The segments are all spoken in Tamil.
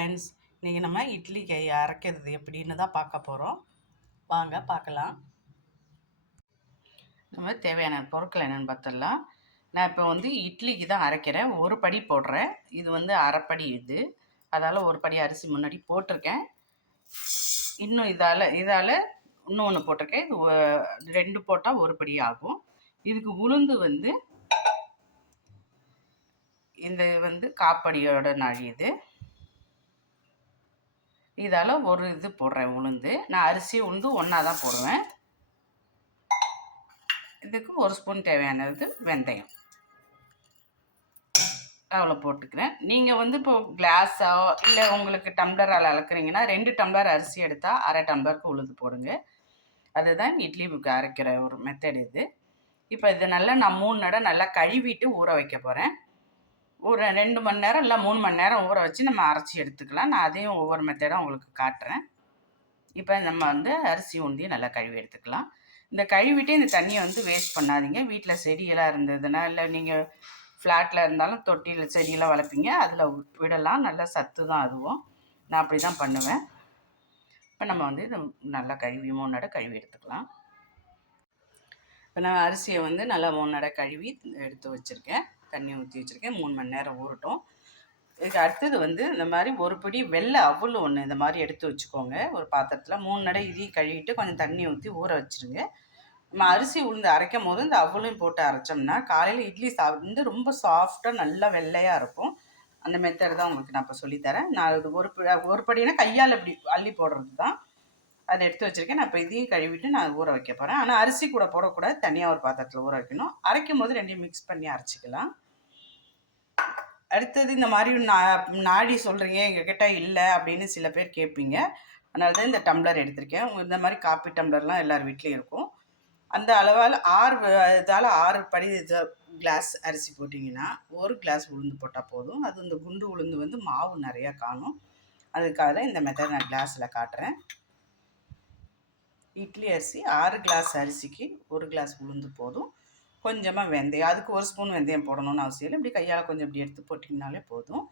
ஃப்ரெண்ட்ஸ், இன்றைக்கி நம்ம இட்லிக்கு அரைக்கிறது எப்படின்னு தான் பார்க்க போகிறோம். வாங்க பார்க்கலாம். நம்ம தேவையான பொருட்கள் என்னென்னு பார்த்துடலாம். நான் இப்போ இட்லிக்கு தான் அரைக்கிறேன். ஒரு படி போடுறேன். இது அரைப்படி இது. அதால் ஒரு படி அரிசி முன்னாடி போட்டிருக்கேன். இன்னும் இதால் இன்னொன்று போட்டிருக்கேன். இது 2 போட்டால் ஒரு படி ஆகும். இதுக்கு உளுந்து இந்த காப்படியோட நழியுது. இதால் ஒரு இது போடுறேன் உளுந்து. நான் அரிசி உளுந்து ஒன்றா தான் போடுவேன். இதுக்கு 1 ஸ்பூன் தேவையானது வெந்தயம். அவ்வளோ போட்டுக்கிறேன். நீங்கள் இப்போ கிளாஸோ இல்லை உங்களுக்கு டம்ளரால் அளக்குறீங்கன்னா 2 டம்ளர் அரிசி எடுத்தால் அரை டம்ளருக்கு உளுந்து போடுங்க. அதுதான் இட்லிக்கு அரைக்கிற ஒரு மெத்தட் இது. இப்போ இதை நல்லா நான் 3 நடை நல்லா கழுவிட்டு ஊற வைக்க போகிறேன். ஒரு 2 மணி நேரம் இல்லை 3 மணி நேரம் ஊற வச்சு நம்ம அரைச்சி எடுத்துக்கலாம். நான் அதையும் ஒவ்வொரு மெத்தடாக உங்களுக்கு காட்டுறேன். இப்போ நம்ம அரிசி உண்டியை நல்லா கழுவி எடுத்துக்கலாம். இந்த கழுவிட்டு இந்த தண்ணியை வேஸ்ட் பண்ணாதீங்க. வீட்டில் செடியெல்லாம் இருந்ததுன்னா இல்லை நீங்கள் ஃப்ளாட்டில் இருந்தாலும் தொட்டியில் செடியெல்லாம் வளர்ப்பீங்க, அதில் விடலாம். நல்லா சத்து தான் அதுவும். நான் அப்படி தான் பண்ணுவேன். இப்போ நம்ம இதை நல்லா கழுவி 3 நடை கழுவி எடுத்துக்கலாம். இப்போ நான் அரிசியை நல்லா 3 நடை கழுவி எடுத்து வச்சுருக்கேன். தண்ணி ஊற்றி வச்சுருக்கேன். 3 மணி நேரம் ஊறட்டும். இதுக்கு அடுத்தது இந்த மாதிரி ஒரு பிடி வெள்ளை அவல் ஒன்று இந்த மாதிரி எடுத்து வச்சுக்கோங்க. ஒரு பாத்திரத்தில் 3 நடை இதையும் கழுவிட்டு கொஞ்சம் தண்ணி ஊற்றி ஊற வச்சுருங்க. நம்ம அரிசி உளுந்து அரைக்கும் போது இந்த அவலையும் போட்டு அரைச்சோம்னா காலையில் இட்லி ரொம்ப சாஃப்டாக நல்லா வெள்ளையாக இருக்கும். அந்த மெத்தட் தான் உங்களுக்கு நான் இப்போ சொல்லித்தரேன். நான் இது ஒரு படினா கையால் இப்படி அள்ளி போடுறது தான். அதை எடுத்து வச்சுருக்கேன். நான் இப்போ இதையும் கழுவிட்டு நான் ஊற வைக்க போகிறேன். ஆனால் அரிசி கூட போடக்கூடாது, தனியாக ஒரு பாத்திரத்தில் ஊற வைக்கணும். அரைக்கும் போது 2யும் மிக்ஸ் பண்ணி அரைச்சிக்கலாம். அடுத்தது இந்த மாதிரி நாடி சொல்கிறீங்க எங்ககிட்ட இல்லை அப்படின்னு சில பேர் கேட்பீங்க. அதனால தான் இந்த டம்ளர் எடுத்திருக்கேன். இந்த மாதிரி காப்பி டம்ளர்லாம் எல்லார் வீட்லேயும் இருக்கும். அந்த அளவால் 6 படி கிளாஸ் அரிசி போட்டிங்கன்னா 1 கிளாஸ் உளுந்து போட்டால் போதும். அது இந்த குண்டு உளுந்து மாவு நிறையா காணும். அதுக்காக தான் இந்த மெத்தட் நான் கிளாஸில் காட்டுறேன். இட்லி அரிசி 6 கிளாஸ் அரிசிக்கு 1 கிளாஸ் உளுந்து போதும். கொஞ்சமாக வெந்தயம், அதுக்கு 1 ஸ்பூன் வெந்தயம் போடணும்னு அவசியம் இல்லை. இப்படி கையால் கொஞ்சம் இப்படி எடுத்து போட்டிங்கனாலே போதும்.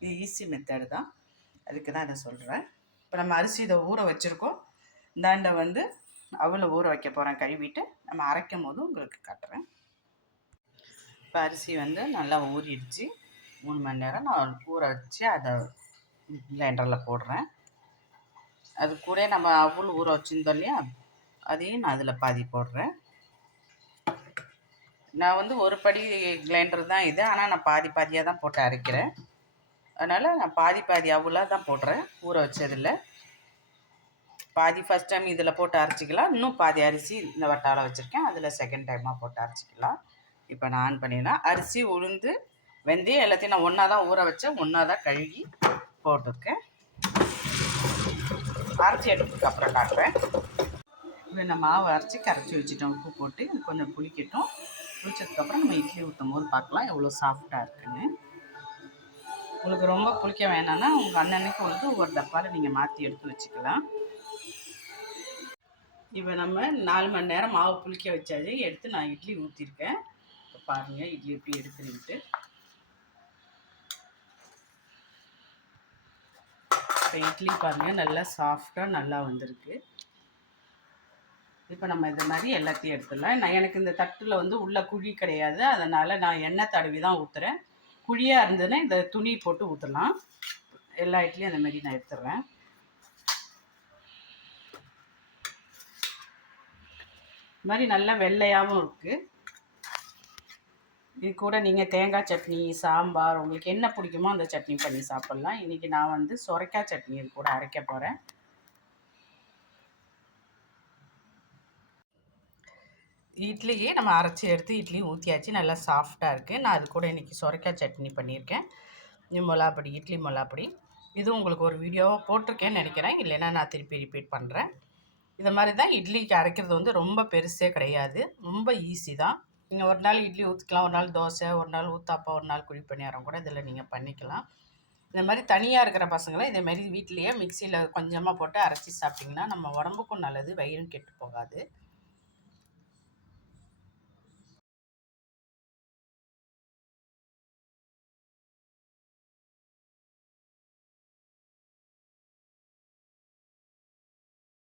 இது ஈஸி மெத்தடு தான், அதுக்கு தான் இதை சொல்கிறேன். இப்போ நம்ம அரிசி இதை ஊற வச்சுருக்கோம். இந்தாண்ட அவளை ஊற வைக்க போகிறேன் கழுவிட்டு. நம்ம அரைக்கும் போதும் உங்களுக்கு காட்டுறேன். இப்போ அரிசி நல்லா ஊறிடுச்சு. 3 மணி நேரம் நான் ஊற வச்சு அதை கிரைண்டரில் போடுறேன். அது கூட நம்ம அவல் ஊற வச்சுருந்தோம் இல்லையா, அதையும் நான் அதில் பாதி போடுறேன். நான் ஒரு படி கிரைண்டர் தான் இது, ஆனால் நான் பாதியாக தான் போட்டு அரைக்கிறேன். அதனால் நான் பாதி அவலாக தான் போடுறேன். ஊற வச்சதில் பாதி ஃபஸ்ட் டைம் இதில் போட்டு அரைச்சிக்கலாம். இன்னும் பாதி அரிசி இந்த வட்டாவில் வச்சுருக்கேன், அதில் செகண்ட் டைமாக போட்டு அரைச்சிக்கலாம். இப்போ நான் ஆன் பண்ணிடலாம். அரிசி உளுந்து வெந்தயம் எல்லாத்தையும் நான் ஒன்றா தான் ஊற வச்சேன், ஒன்றா தான் கழுவி போட்டிருக்கேன். அரைச்சி எடுத்ததுக்கு அப்புறம் காட்டுறேன். இப்போ நான் மாவு அரைச்சி கரைச்சி வச்சுட்டோம். உப்பு போட்டு இது கொஞ்சம் புளிக்கட்டும். புளிச்சதுக்கப்புறம் நம்ம இட்லி ஊற்றும் போது பார்க்கலாம் எவ்வளோ சாஃப்டாக இருக்குன்னு. உங்களுக்கு ரொம்ப புளிக்க வேணான்னா உங்கள் அன்னன்னைக்கு ஒரு டப்பாவில் நீங்கள் மாற்றி எடுத்து வச்சுக்கலாம். இப்போ நம்ம 4 மணி நேரம் மாவு புளிக்க வச்சாச்சு. எடுத்து நான் இட்லி ஊற்றிருக்கேன். இப்போ பாருங்கள் இட்லி எப்படி எடுத்துருன்ட்டு. இப்போ இட்லி பாருங்கள் நல்லா சாஃப்டாக நல்லா வந்திருக்கு. இப்போ நம்ம இந்த மாதிரி எல்லாத்தையும் எடுத்துடலாம். எனக்கு இந்த தட்டில் உள்ள குழி கிடையாது, அதனால் நான் எண்ணெய் தடவி தான் ஊற்றுறேன். குழியாக இருந்ததுன்னா இந்த துணி போட்டு ஊற்றலாம். எல்லா இட்லியும் அந்த மாதிரி நான் எடுத்துடுறேன். இது மாதிரி நல்லா வெள்ளையாகவும் இருக்குது. இது கூட நீங்கள் தேங்காய் சட்னி, சாம்பார், உங்களுக்கு என்ன பிடிக்குமோ அந்த சட்னி பண்ணி சாப்பிட்லாம். இன்றைக்கி நான் சொரைக்காய் சட்னி இது கூட அரைக்க போகிறேன். இட்லியே நம்ம அரைச்சி எடுத்து இட்லி ஊற்றியாச்சு. நல்லா சாஃப்டாக இருக்குது. நான் அது கூட இன்றைக்கி சொரைக்காய் சட்னி பண்ணியிருக்கேன். மிளகாப்பொடி, இட்லி மிளகாப்பொடி. இது உங்களுக்கு ஒரு வீடியோவாக போட்டிருக்கேன்னு நினைக்கிறேன். இல்லைன்னா நான் திருப்பி ரிப்பீட் பண்ணுறேன். இந்த மாதிரி தான் இட்லிக்கு அரைக்கிறது ரொம்ப பெருசே கிடையாது, ரொம்ப ஈஸி தான். நீங்கள் ஒரு நாள் இட்லி ஊற்றிக்கலாம், ஒரு நாள் தோசை, ஒரு நாள் ஊத்தாப்பா, ஒரு நாள் குழி பணியாரம் கூட இதில் நீங்கள் பண்ணிக்கலாம். இந்த மாதிரி தனியாக இருக்கிற பசங்களை இதேமாரி வீட்லேயே மிக்சியில் கொஞ்சமாக போட்டு அரைச்சி சாப்பிட்டிங்கன்னா நம்ம உடம்புக்கும் நல்லது, வயிறும் கெட்டு போகாது.